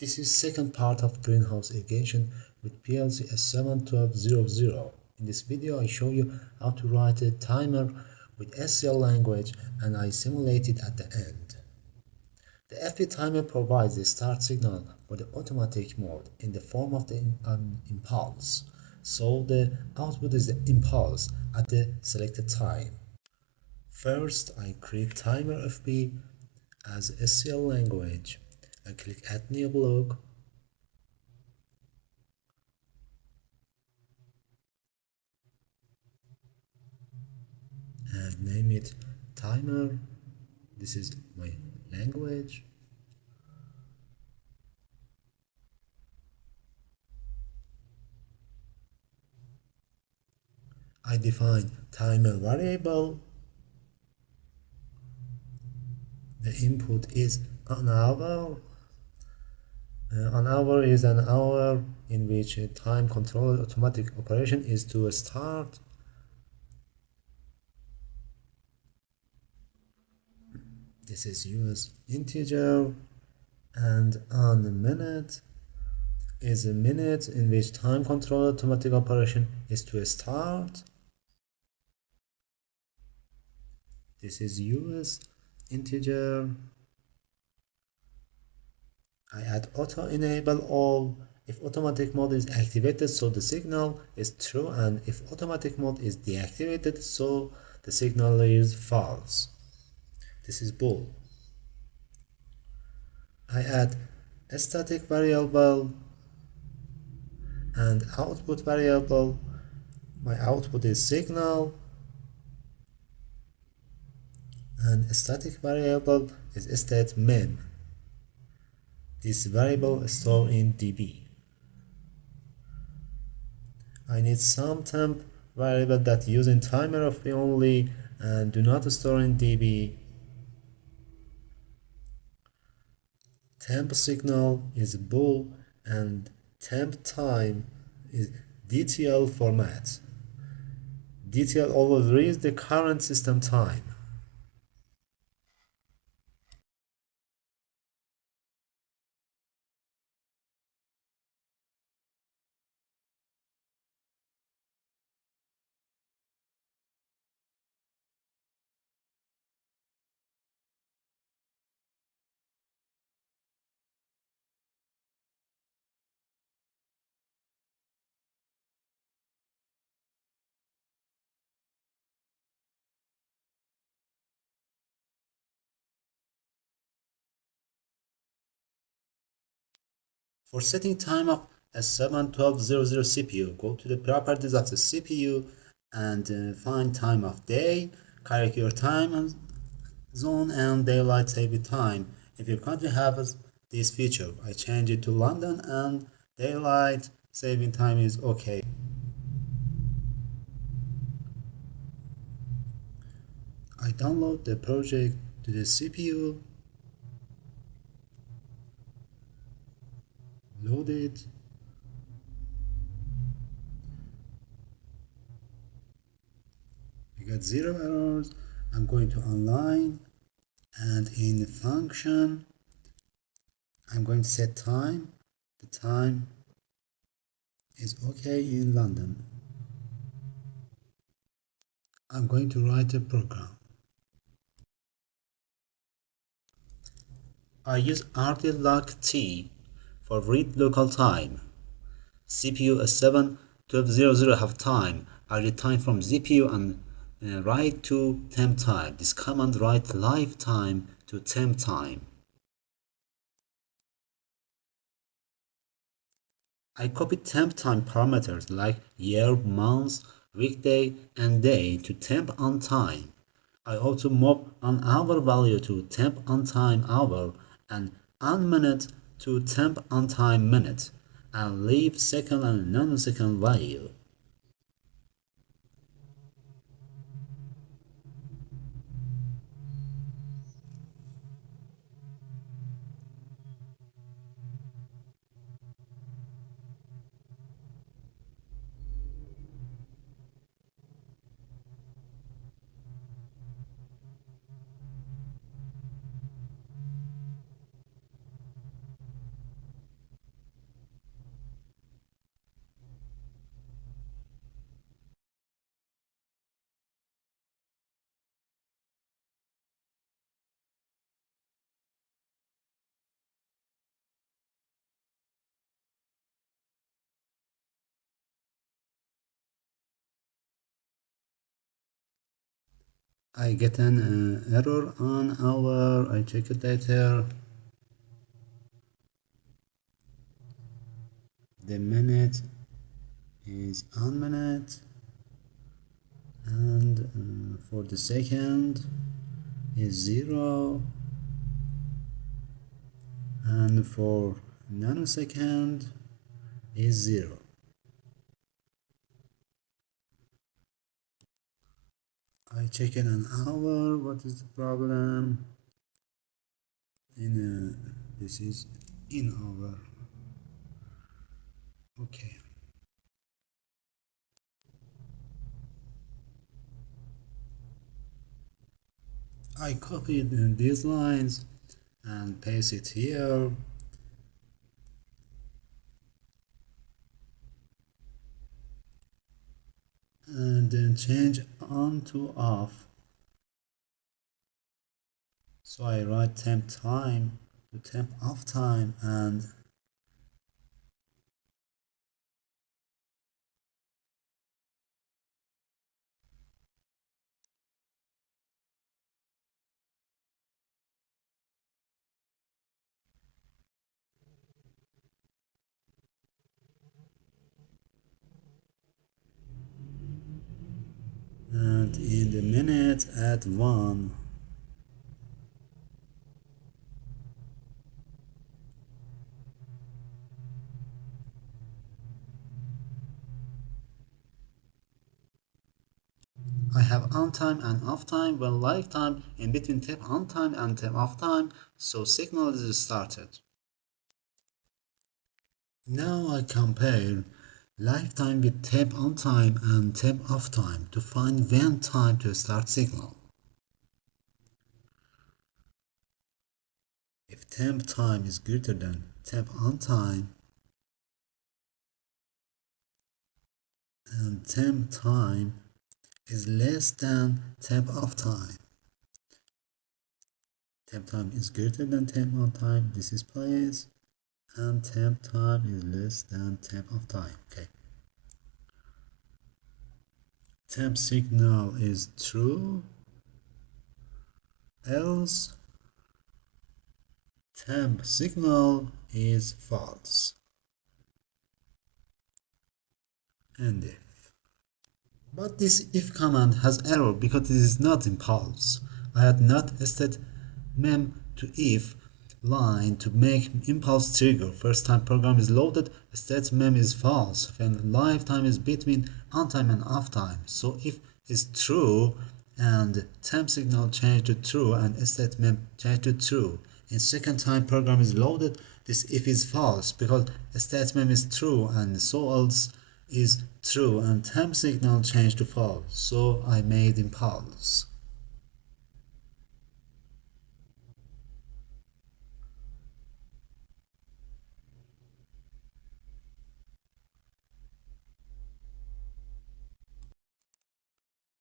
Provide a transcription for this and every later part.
This is second part of greenhouse irrigation with PLC S7-1200. In this video I show you how to write a timer with SCL language and I simulate it at the end. The FP timer provides a start signal for the automatic mode in the form of an impulse. So the output is the impulse at the selected time. First I create timer FP as SCL language. I click add new block and name it timer. This is my language. I define timer variable. The input is an hour. An hour is an hour in which a time controlled automatic operation is to start. This is use integer, and on a minute is a minute in which time controlled automatic operation is to start. This is use integer. I add auto enable all if automatic mode is activated, so the signal is true, and if automatic mode is deactivated, so the signal is false. This is bool. I add a static variable and output variable. My output is signal and a static variable is state mem. This variable is stored in db. I need some temp variable that using timer of only and do not store in db. Temp signal is bool and temp time is DTL format. DTL always reads the current system time. For setting time of S7-1200 CPU, go to the properties of the CPU and find time of day, correct your time zone and daylight saving time. If your country has this feature, I change it to London and daylight saving time is okay. I download the project to the CPU, load it, I got 0 errors. I'm going to online and in the function I'm going to set time. The time is okay in London. I'm going to write a program. I use RDLock-T for read local time. CPU S7-1200 have time. I read time from CPU and write to temp time. This command write live time to temp time. I copy temp time parameters like year, month, weekday, and day to temp on time. I also move on hour value to temp on time hour and on minute to temp on time minute and leave second and nanosecond value. I get an error on hour. I check it later. The minute is on minute, and for the second is 0, and for nanosecond is 0. I check in an hour. What is the problem? This is in hour. Okay. I copied these lines and paste it here, and then change on to off. So I write temp time to temp off time, and in the minute add 1. I have on time and off time, when lifetime in between temp on time and temp off time, so signal is started. Now I compare lifetime with temp on time and temp off time to find when time to start signal. If temp time is greater than temp on time and temp time is less than temp off time, temp time is greater than temp on time, this is place, and temp time is less than temp off time. Okay. Temp signal is true, else temp signal is false. And if. But this if command has error because it is not impulse. I had not set mem to if line to make impulse trigger. First time program is loaded, state mem is false when lifetime is between on time and off time. So if is true and temp signal change to true and state mem change to true. In second time program is loaded, this if is false because state mem is true and so else is true and temp signal change to false. So I made impulse.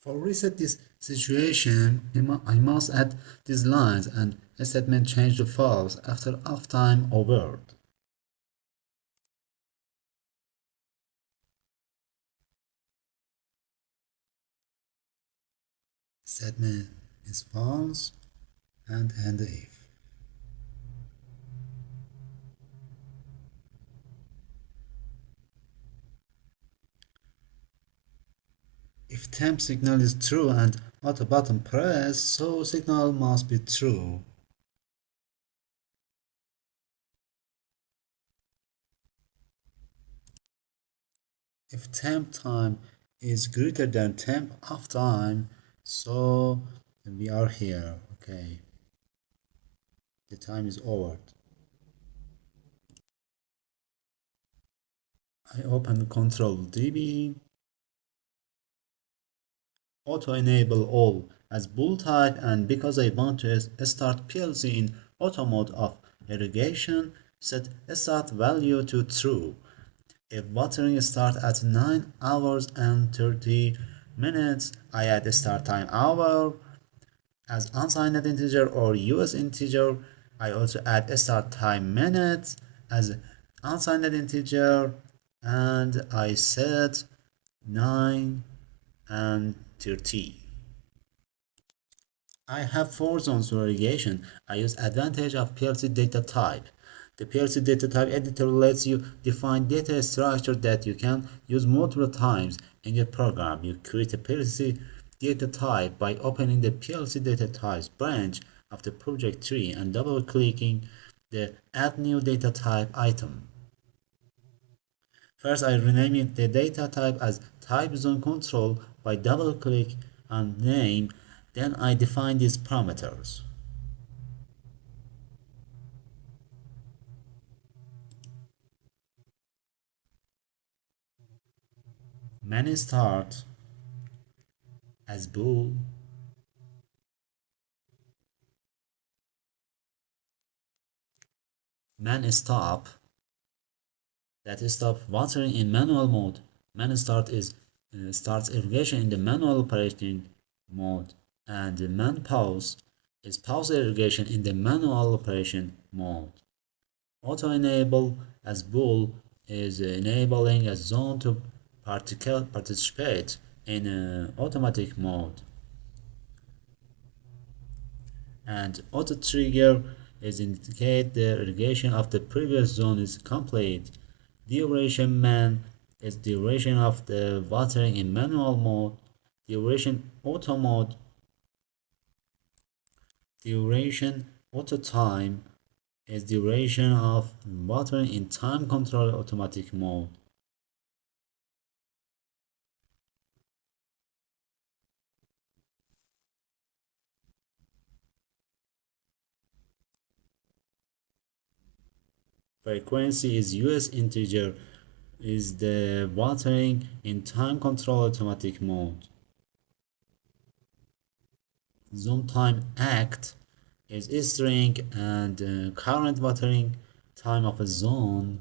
For reset this situation, I must add these lines and statement change to false after off time over. Statement is false and end if. If temp signal is true and auto button press, so signal must be true. If temp time is greater than temp off time, so we are here. Okay, the time is over. I open Control DB, auto enable all as bool type, and because I want to start PLC in auto mode of irrigation, set start value to true. If watering start at 9 hours and 30 minutes, I add start time hour as unsigned integer or US integer. I also add start time minutes as unsigned integer, and I set 9 and 30. I have four zones for irrigation. I use advantage of PLC data type. The PLC data type editor lets you define data structure that you can use multiple times in your program. You create a PLC data type by opening the PLC data types branch of the project tree and double clicking the add new data type item. First, I rename the data type as type zone control by double click on name. Then I define these parameters. Man start as bool. Man stop, that stop watering in manual mode. Man start is starts irrigation in the manual operating mode, and the man pause is pause irrigation in the manual operation mode. Auto enable as bool is enabling a zone to participate in automatic mode, and auto trigger is indicate the irrigation of the previous zone is complete. Duration man is duration of the watering in manual mode. Duration auto mode. Duration auto time is duration of watering in time control automatic mode. Frequency is US integer is the watering in time control automatic mode. Zone time act is string and current watering time of a zone,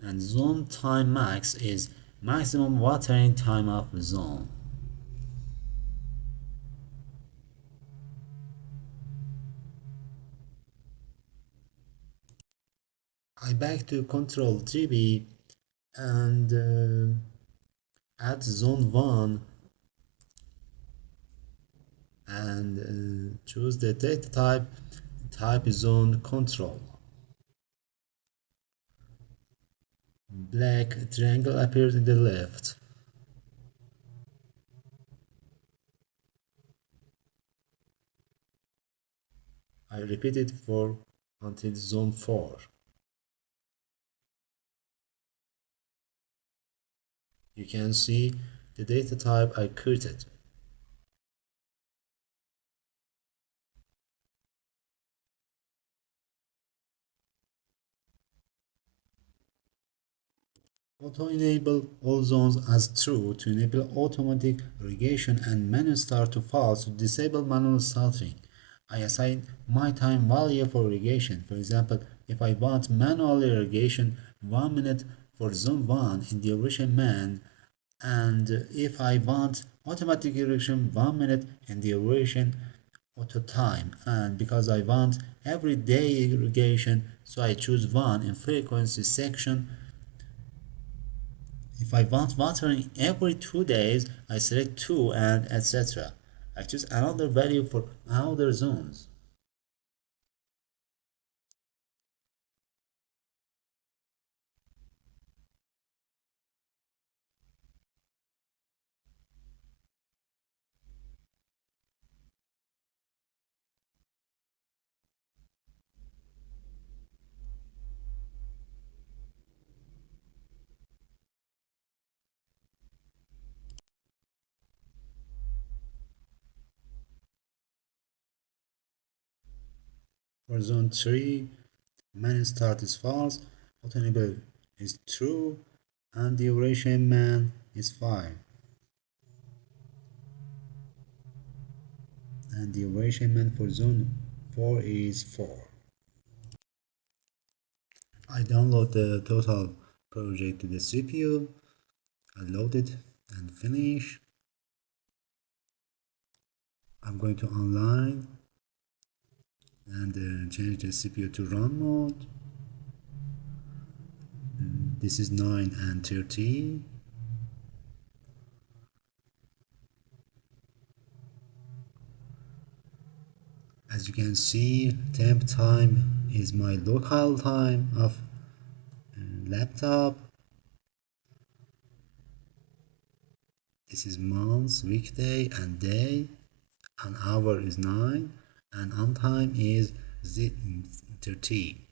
and zone time max is maximum watering time of a zone. I back to control GB and add zone 1 and choose the data type zone control. Black triangle appears in the left. I repeat it for until zone 4. You can see the data type I created. Auto enable all zones as true to enable automatic irrigation and manual start to false to disable manual starting. I assign my time value for irrigation. For example, if I want manual irrigation 1 minute for zone 1 in the irrigation man, and if I want automatic irrigation 1 minute in the irrigation auto time, and because I want everyday irrigation, so I choose 1 in frequency section. If I want watering every 2 days, I select 2 and etc. I choose another value for other zones. For zone 3, man start is false, auto enable is true, and duration man is 5. And duration man for zone 4 is 4. I download the total project to the CPU. I load it and finish. I'm going to online and change the CPU to run mode. This is 9 and 30. As you can see, temp time is my local time of laptop. This is months, weekday and day. An hour is 9 and on time is 30.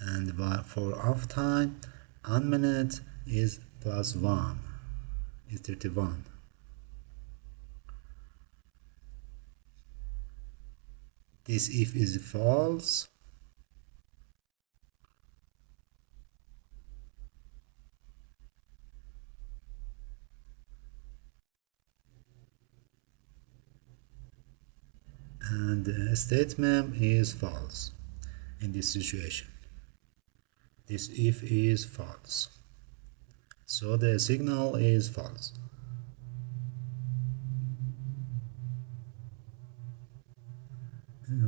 And for off time, on minute is +1, is 31. This if is false. And the statement is false in this situation. This if is false. So the signal is false.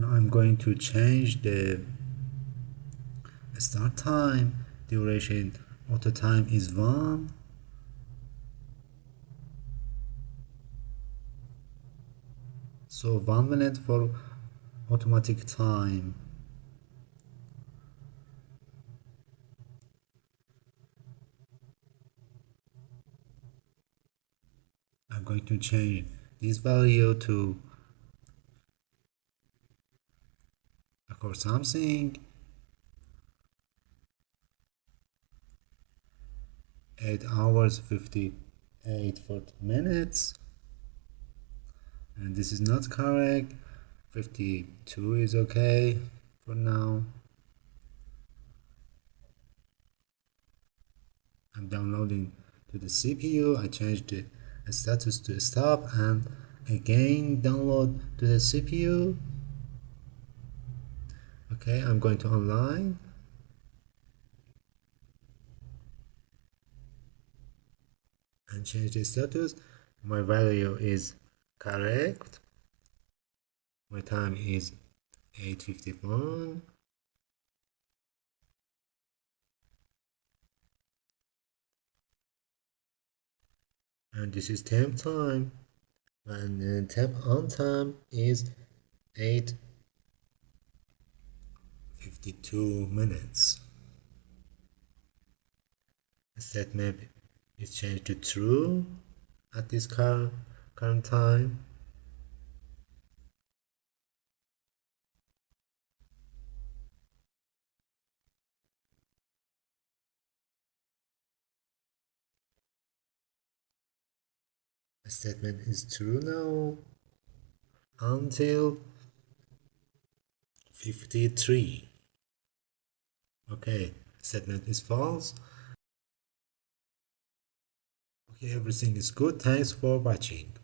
I'm going to change the start time. Duration auto time is 1. So 1 minute for automatic time. I'm going to change this value to or something. 8 hours 58 minutes, and this is not correct. 52 is okay for now. I'm downloading to the CPU. I changed the status to stop and again download to the CPU. Okay, I'm going to online and change the status. My value is correct. My time is 8:51. And this is temp time, and temp on time is 8:52 minutes. Statement is changed to true at this current time. The statement is true now until 53. Okay, statement is false. Okay, everything is good. Thanks for watching.